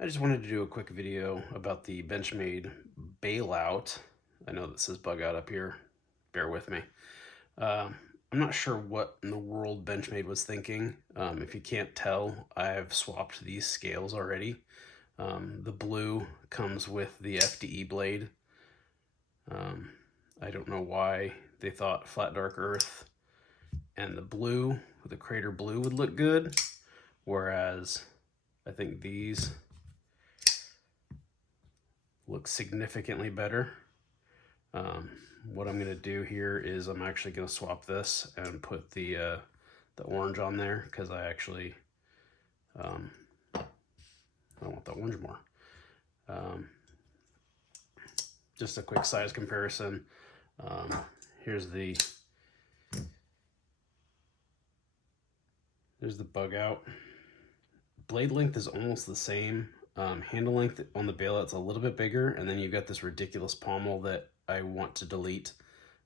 I just wanted to do a quick video about the Benchmade Bailout. I know that says Bugout up here. Bear with me. I'm not sure what in the world Benchmade was thinking. If you can't tell, I've swapped these scales already. The blue comes with the FDE blade. I don't know why they thought Flat Dark Earth and the blue, the Crater Blue, would look good, whereas I think these look significantly better. What I'm going to do here is I'm actually going to swap this and put the orange on there, because I actually I want the orange more. Just a quick size comparison. Here's the Bugout. Blade length is almost the same. Handle length on the Bailout's a little bit bigger, and then you've got this ridiculous pommel that I want to delete.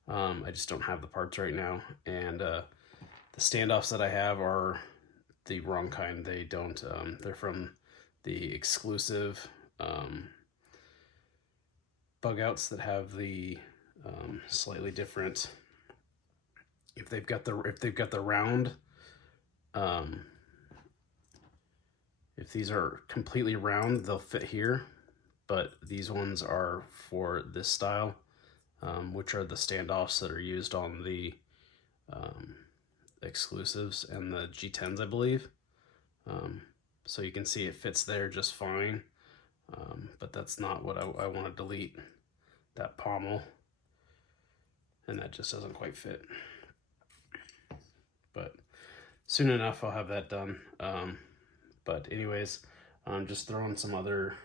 I just don't have the parts right now, and the standoffs that I have are the wrong kind. They don't. They're from the exclusive Bugouts that have the slightly different. If they've got the round. If these are completely round, they'll fit here, but these ones are for this style, which are the standoffs that are used on the exclusives and the G10s, I believe. So you can see it fits there just fine, but that's not what I want to delete, that pommel, and that just doesn't quite fit. But soon enough I'll have that done. But anyways, I'm just throwing some other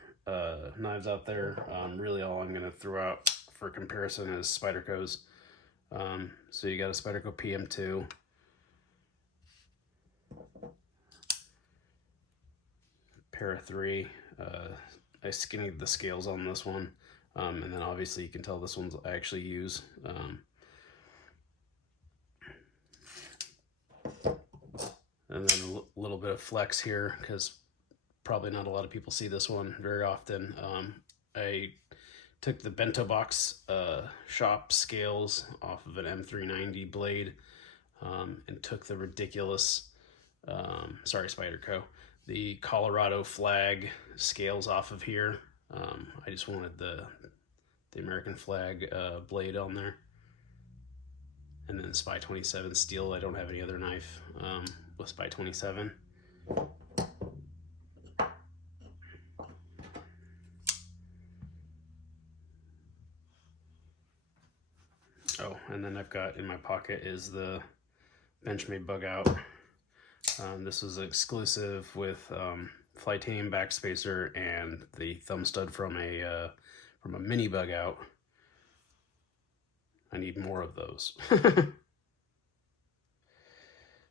knives out there. Really all I'm going to throw out for comparison is Spyderco's. So you got a Spyderco PM2. Para 3. I skinnied the scales on this one. And then obviously you can tell this one's I actually use. And then a little bit of flex here, because probably not a lot of people see this one very often. I took the Bento Box shop scales off of an M390 blade, and took the ridiculous, sorry Spyderco, the Colorado flag scales off of here. I just wanted the American flag blade on there. And then Spy 27 steel. I don't have any other knife with Spy 27. Oh, and then I've got in my pocket is the Benchmade Bugout. This was exclusive with Flytame backspacer and the thumb stud from a mini Bugout. I need more of those.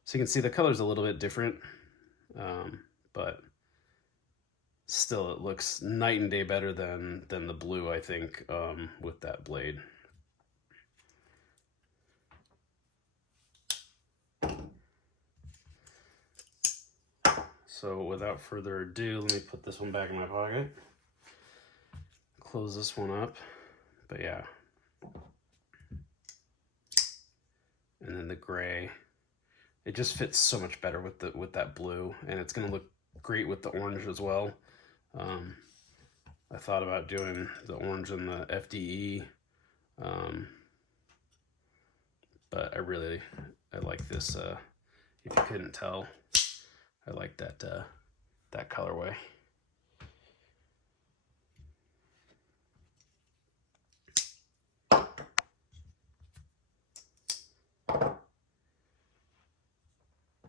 So you can see the color's a little bit different, but still it looks night and day better than the blue, I think, with that blade. So without further ado, let me put this one back in my pocket. Close this one up. But yeah. And then the gray. It just fits so much better with that blue, and it's gonna look great with the orange as well. I thought about doing the orange and the FDE, but I like this. If you couldn't tell, I like that colorway.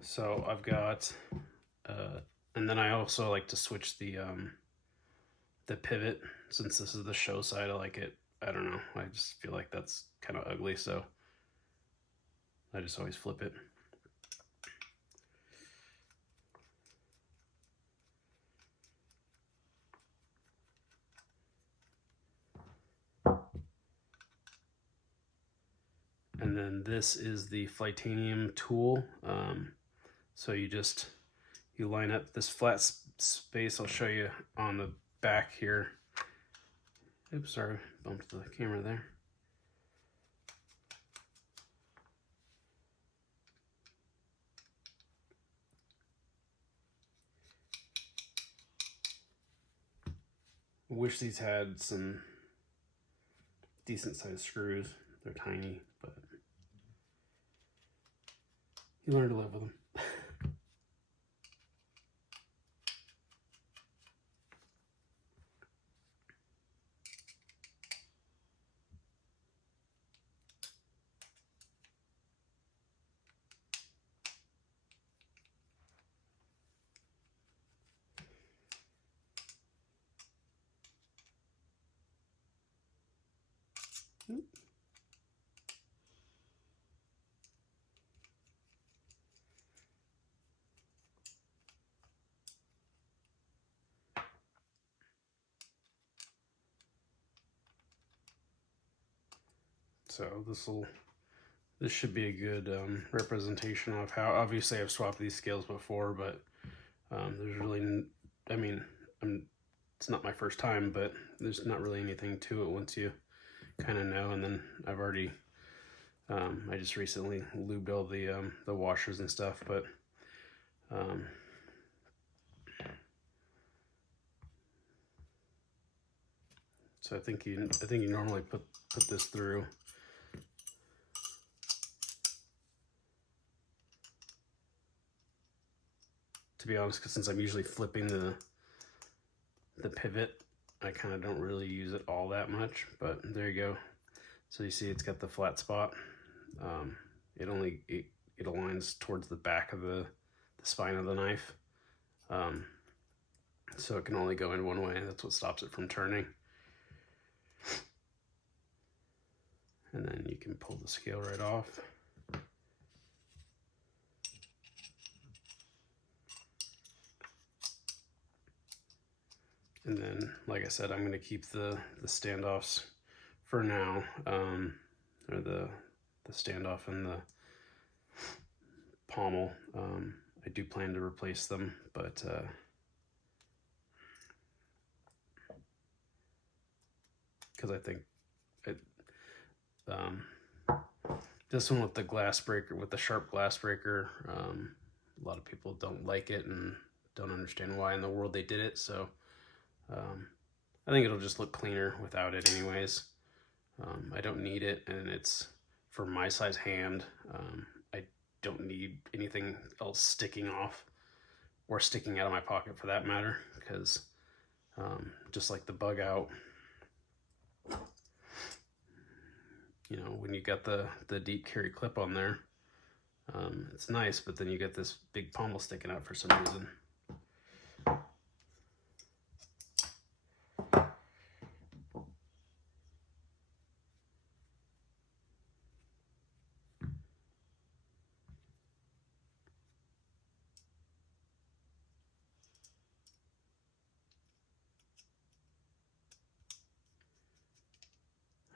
So I've got, and then I also like to switch the pivot. Since this is the show side, I like it. I don't know. I just feel like that's kind of ugly, so I just always flip it. And then this is the Flytanium tool. So you line up this flat space I'll show you on the back here. Oops, sorry, bumped the camera there. I wish these had some decent sized screws. They're tiny, but you learn to live with them. So this should be a good representation of how, obviously I've swapped these scales before, but there's really, I mean, it's not my first time, but there's not really anything to it once you kind of know. And then I've already, I just recently lubed all the washers and stuff, but so I think you normally put this through. To be honest, because since I'm usually flipping the pivot, I kind of don't really use it all that much, but there you go. So you see it's got the flat spot. It aligns towards the back of the spine of the knife. So it can only go in one way. That's what stops it from turning. And then you can pull the scale right off. And then, like I said, I'm going to keep the standoffs for now, or the standoff and the pommel. I do plan to replace them, but because I think this one with the glass breaker, with the sharp glass breaker, a lot of people don't like it and don't understand why in the world they did it. So I think it'll just look cleaner without it anyways. I don't need it, and it's for my size hand. I don't need anything else sticking off or sticking out of my pocket for that matter, because just like the Bugout, you know, when you got the deep carry clip on there, it's nice, but then you get this big pommel sticking out for some reason.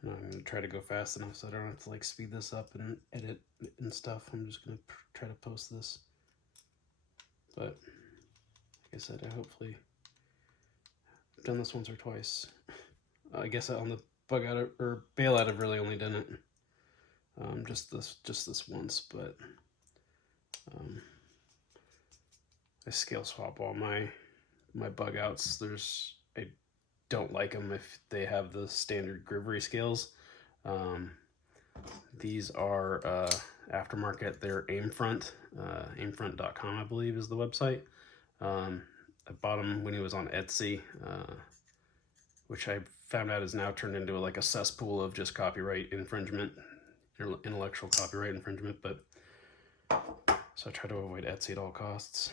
I'm going to try to go fast enough so I don't have to like speed this up and edit and stuff. I'm just going to try to post this. But like I said, I hopefully I've done this once or twice. I guess on the Bugout or Bailout I've really only done it just this once, but I scale swap all my Bugouts. I don't like them if they have the standard Grivery scales. These are aftermarket. They're Aimfront. Aimfront.com, I believe, is the website. I bought them when he was on Etsy, which I found out is now turned into like a cesspool of just copyright infringement, intellectual copyright infringement. But so I try to avoid Etsy at all costs.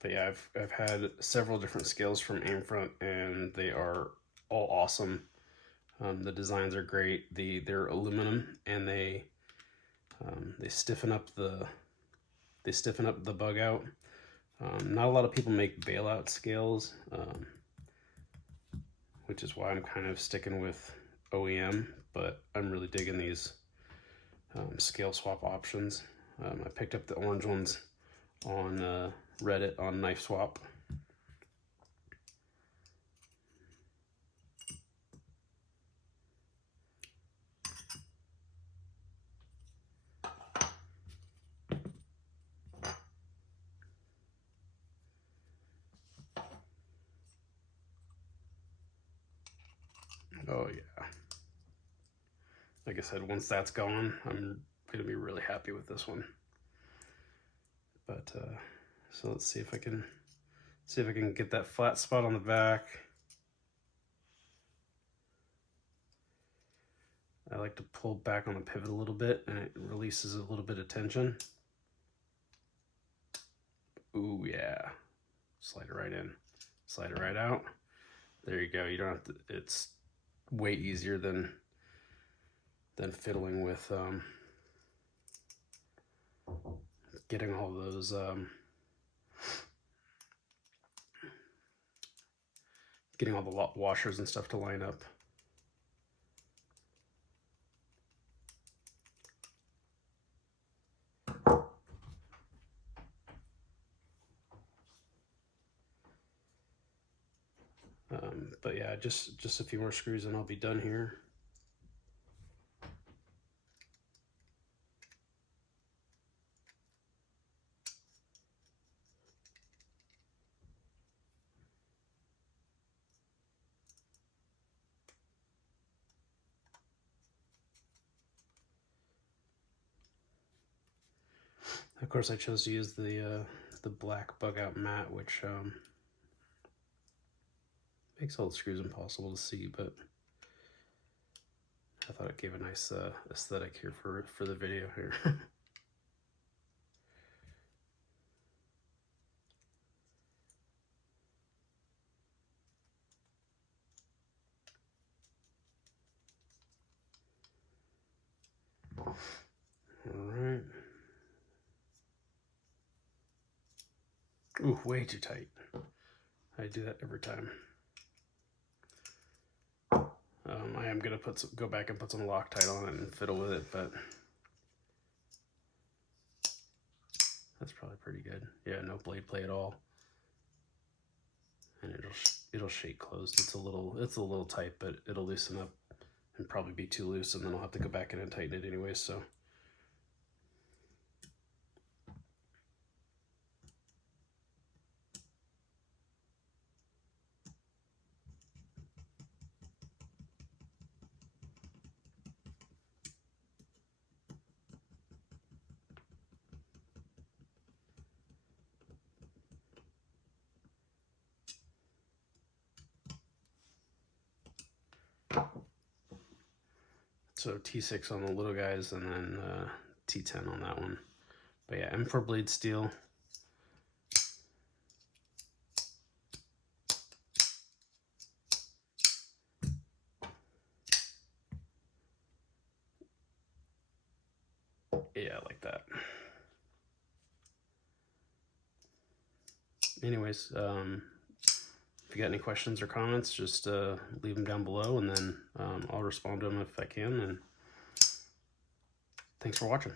But yeah, I've had several different scales from Aimfront, and they are all awesome. The designs are great. They're aluminum, and they stiffen up the Bugout. Not a lot of people make Bailout scales, which is why I'm kind of sticking with OEM, but I'm really digging these scale swap options. I picked up the orange ones on Reddit on Knife Swap. Oh yeah. Like I said, once that's gone, I'm gonna be really happy with this one. But so let's see if I can get that flat spot on the back. I like to pull back on the pivot a little bit, and it releases a little bit of tension. Ooh yeah. Slide it right in, slide it right out. There you go. You don't have to, it's way easier than fiddling with getting all those getting all the washers and stuff to line up. But yeah, just a few more screws and I'll be done here. Of course, I chose to use the black Bugout mat, which makes all the screws impossible to see, but I thought it gave a nice aesthetic here for the video here. All right. Ooh, way too tight. I do that every time. I am gonna go back and put some Loctite on it and fiddle with it, but that's probably pretty good. Yeah, no blade play at all, and it'll shake closed. It's a little tight, but it'll loosen up and probably be too loose, and then I'll have to go back in and tighten it anyway. So. So T6 on the little guys, and then T10 on that one. But yeah, M4 blade steel. Yeah, like that. Anyways, if you got any questions or comments, just leave them down below, and then I'll respond to them if I can. And thanks for watching.